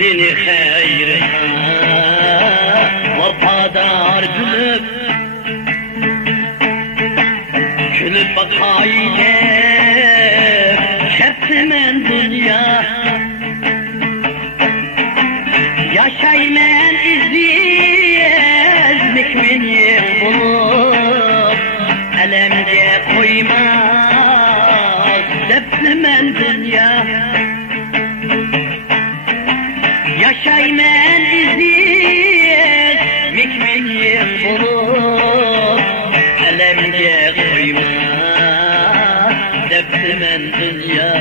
dini hayır vafadar gülüp gülüp bakayım şertimen dünya yaşaymen izleyezmek beni bulup elemce koymaz defnimen dünya yaşaymen izleyezmek beni bulup elemce koymaz defnimen dünya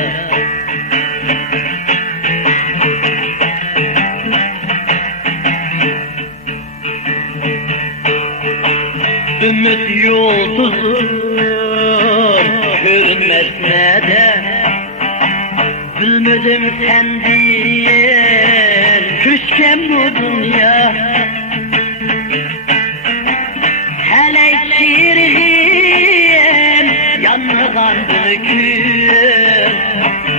ümit yıldızım görünmesmede bilmedim sendin küskem bu dünya hele çirgin yanıgan bir gün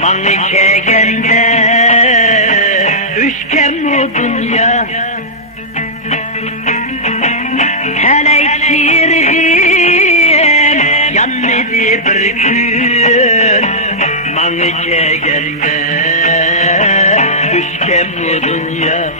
manike gelinde üçkem bu dünya hele çirgin yanmadı bir gün manike gelinde üçkem bu dünya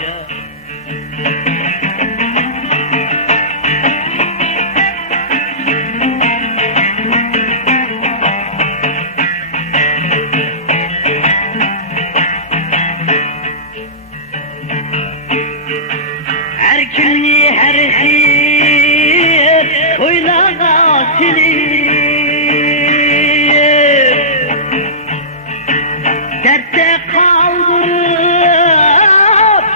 her kimni her hir oylağa silir dertte kaldırıp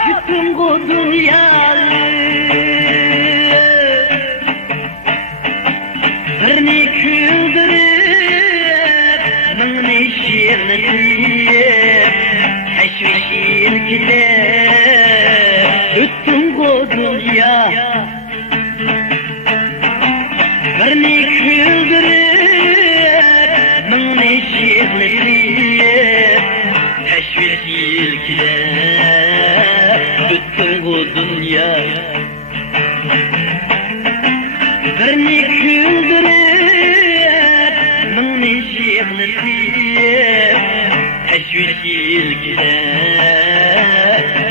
bütün bu dünyayı birini küldürüp mıngni şiirletip teşviş ilgilip bütün bu dünya birini küldürüp mıngni şiirletip teşviş ilgilip bütün bu dünya birini küldürüp mıngni şiirletip teşviş ilgilip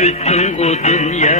bütün bu dünya